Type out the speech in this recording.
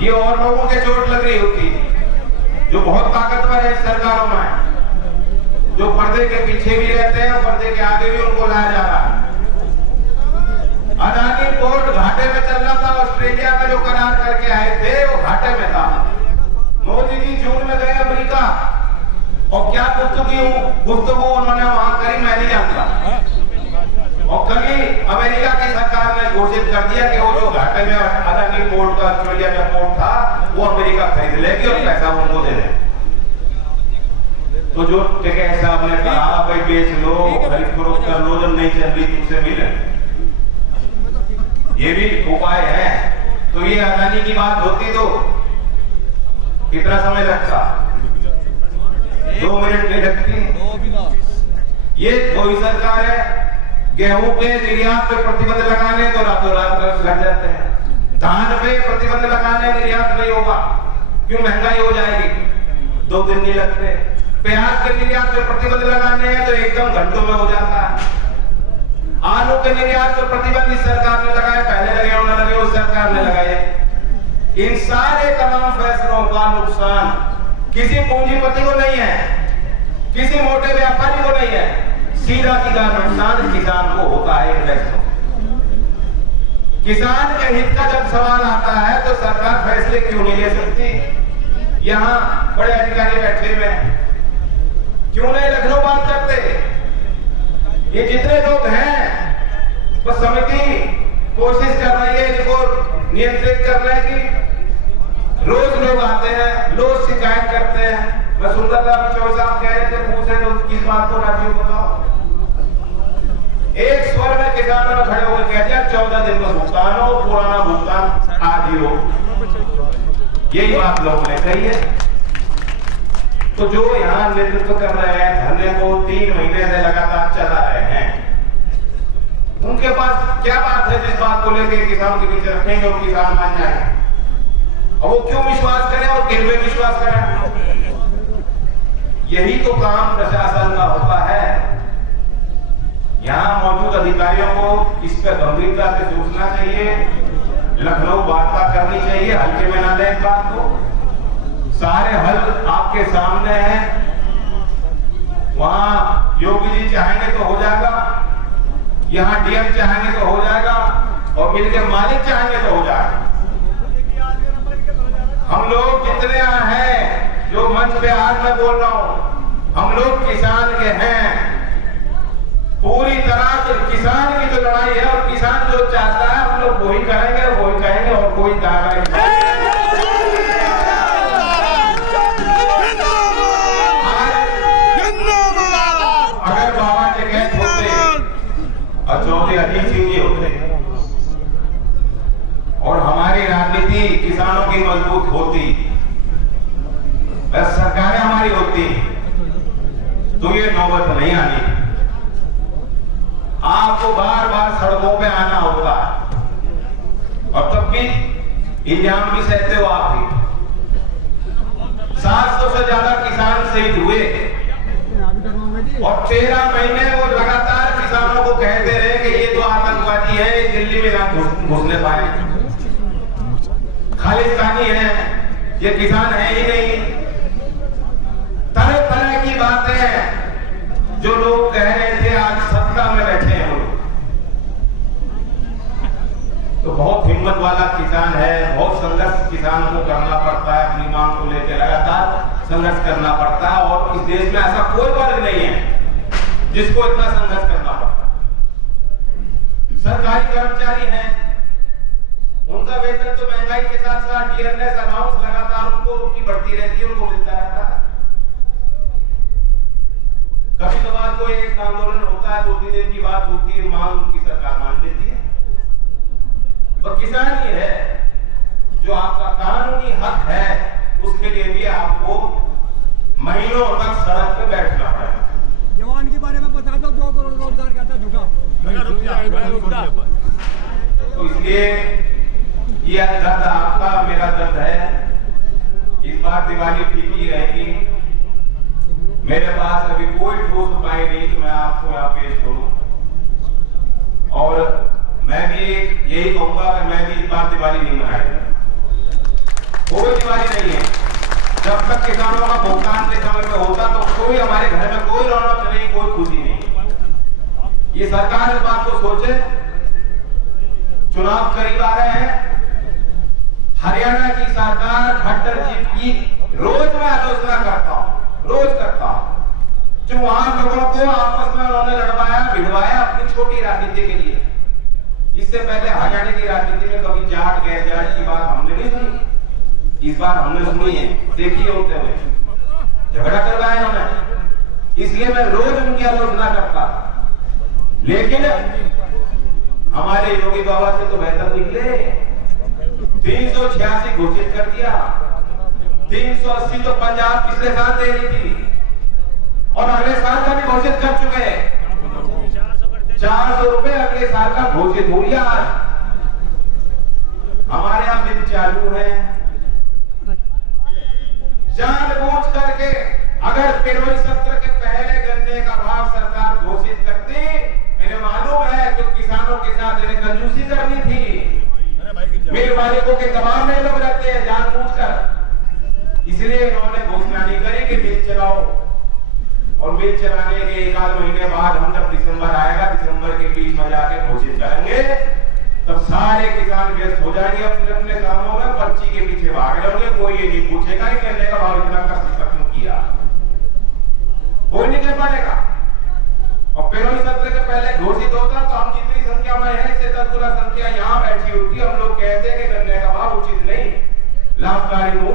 ये और लोगों के चोट लग रही होती जो बहुत ताकतवर है सरकारों में, जो पर्दे के पीछे भी रहते हैं और पर्दे के आगे भी उनको लाया जा रहा है। अदानी पोर्ट घाटे में चल रहा था, ऑस्ट्रेलिया में जो करार करके आए थे वो घाटे में था। मोदी जी जून में गए अमेरिका और क्या गुफ्तगू उन्होंने वहां करी मैं नहीं जानता। और कल ही अमेरिका की सरकार ने घोषित कर दिया कि वो जो घाटे में अदानी पोर्ट का ऑस्ट्रेलिया में पोर्ट था वो अमेरिका खरीद लेगी और पैसा उनको दे दें। तो जो टिकट साहब ने कहा भाई बेच लो, खरीद फरोख्त कर लो, जब नहीं चल रही तुमसे मिले, ये भी उपाय है। तो ये अदानी की बात होती तो कितना समय लगता, 2 मिनट नहीं लगती। ये कोई सरकार है गेहूं पे निर्यात पे प्रतिबंध लगाने तो रातों रात लग जाते हैं। धान पे प्रतिबंध लगाने निर्यात नहीं होगा, क्यों? महंगाई हो जाएगी, 2 दिन नहीं लगते। प्याज के निर्यात पे प्रतिबंध लगाने हैं तो एकदम घंटों में हो जाता है। आलू के निर्यात पर प्रतिबंध इस सरकार ने लगाए, पहले लगे और न लगे उस सरकार ने लगाए। इन सारे तमाम फैसलों का नुकसान किसी पूंजीपति को नहीं है, किसी मोटे व्यापारी को नहीं है, सीधा सीधा नुकसान किसान को होता है। इन फैसलों किसान के हित का जब सवाल आता है तो सरकार फैसले क्यों नहीं ले सकती? यहाँ बड़े अधिकारी बैठे हुए हैं, क्यों नहीं लखनऊ बात करते? ये जितने लोग हैं वो समिति कोशिश कर रही है इनको नियंत्रित करने की। रोज लोग आते हैं, लोग शिकायत करते हैं। मैं सुंदर चौधरी साहब कह रहे थे, पूछे तो किस बात को राजी बताओ। एक स्वर में किसानों ने खड़े होकर कह दिया 14 दिन में भुगतान हो, पुराना भुगतान आज ही हो। यही बात लोगों ने कही है। तो जो यहाँ नेतृत्व कर रहे हैं, धरने को 3 महीने से लगातार चला रहे हैं, उनके पास क्या बात है जिस बात को लेकर किसान के पीछे रखेंगे और किसान मान जाएंगे? और वो क्यों विश्वास करें और किन पे विश्वास करें? यही तो काम प्रशासन का होता है। यहाँ मौजूद अधिकारियों को इस पर गंभीरता से सोचना चाहिए, लखनऊ वार्ता करनी चाहिए, हल्के में ना लें बात को। सारे हल आपके सामने हैं। वहां योगी जी चाहेंगे तो हो जाएगा, यहाँ डीएम चाहेंगे तो हो जाएगा, और मिलकर मालिक चाहेंगे तो हो जाएगा। हम लोग जितने यहाँ हैं, जो मंच पे आज मैं बोल रहा हूँ, हम लोग किसान के हैं। पूरी तरह से किसान की जो लड़ाई है और किसान जो चाहता है हम लोग वही करेंगे, वही कहेंगे और कोई दावा नहीं। अगर बाबा टिकैत होते और चौधरी अजीत सिंह जी होते और हमारी राजनीति किसानों की मजबूत होती, बस सरकारें हमारी होती, तो ये नौबत नहीं आनी। आपको बार बार सड़कों पे आना होगा और तब भी इल्जाम भी सहते हो आप ही। 700 से ज्यादा किसान शहीद हुए और 13 महीने वो लगातार किसानों को कहते रहे कि ये तो आतंकवादी है, दिल्ली में ना घुसने पाए, खालिस्तानी है, ये किसान है ही नहीं। तरह तरह की बातें जो लोग कह रहे थे आज सत्ता में बैठे हैं लोग। तो बहुत हिम्मत वाला किसान है, बहुत संघर्ष किसान को करना पड़ता है, अपनी मांग को लेकर लगातार संघर्ष करना पड़ता है। और इस देश में ऐसा कोई वर्ग नहीं है जिसको इतना संघर्ष करना पड़ता है। सरकारी कर्मचारी हैं, उनका वेतन तो महंगाई के साथ साथ डियरनेस अलाउंस लगातार उनको उनकी बढ़ती रहती है, उनको मिलता रहता है। कभी कभार कोई एक आंदोलन होता है, 2-3 दिन की बात होती है, मांग उनकी सरकार मान लेती है। और किसान ही है जो आपका कानूनी हक है, उसके लिए भी आपको महीनों तक सड़क पे बैठना पड़ेगा। जवान के बारे में बता दो, 2 करोड़ रोजगार का था झूठा। तो इसलिए ये दर्द आपका, मेरा दर्द है। इस बार दिवाली ठीक ही रहेगी। मेरे पास अभी कोई ठोस उपाय नहीं तो मैं आपको यहाँ पेश करूं। और मैं भी यही कहूंगा कि मैं भी इस बार दिवाली नहीं मनाएगा। कोई दिवाली नहीं है। जब तक किसानों का भुगतान के समय में होता तो कोई हमारे घर में कोई रौनक नहीं, कोई खुशी नहीं। ये सरकार इस बात को सोचे। चुनाव करीब आ रहे हैं। हरियाणा की सरकार खट्टर जी की रोज मैं आलोचना करता हूं, रोज करता हूं। जो वहां लोगों को आपस में उन्होंने लड़वाया भिड़वाया अपनी छोटी राजनीति के लिए। इससे पहले हरियाणा की राजनीति में कभी जाट गैर जाट की बात हमने नहीं सुनी। इस बार हमने सुनी है, देखी होते हुए झगड़ा करवाया इन्होंने। इसलिए मैं रोज उनकी आलोचना करता। लेकिन हमारे योगी बाबा से तो बेहतर निकले। 386 घोषित कर दिया। 380 तो पंजाब पिछले साल दे रही थी और अगले साल का भी घोषित कर चुके हैं। 400 रुपए अगले साल का घोषित हो गया। हमारे यहां मिल चालू है। जानबूझ करके अगर पेरोल सत्र के पहले गन्ने का भाव सरकार घोषित करती, इन्हें मालूम है कि किसानों के साथ इन्हें कंजूसी करनी थी। मिल मालिकों के दबाव में लोग रहते हैं जानबूझकर। इसलिए इन्होंने घोषणा नहीं करी कि मिल चलाओ, और मिल चलाने के एक आध महीने बाद हम जब दिसंबर आएगा, दिसंबर के बीच में जाके घोषित करेंगे, तब सारे किसान व्यस्त हो जाएंगे अपने अपने कामों में, पर्ची के पीछे भाग रहे होंगे। कोई ये नहीं पूछेगा कि गन्ने का भाव इतना क्यों किया, कोई नहीं कह पाएगा। और पेरोल सत्र के पहले घोषित होता तो हम जितनी संख्या में है इससे 10 गुना संख्या यहाँ बैठी होती। हम लोग कहते हैं कि गन्ने का भाव उचित नहीं, लाभकारी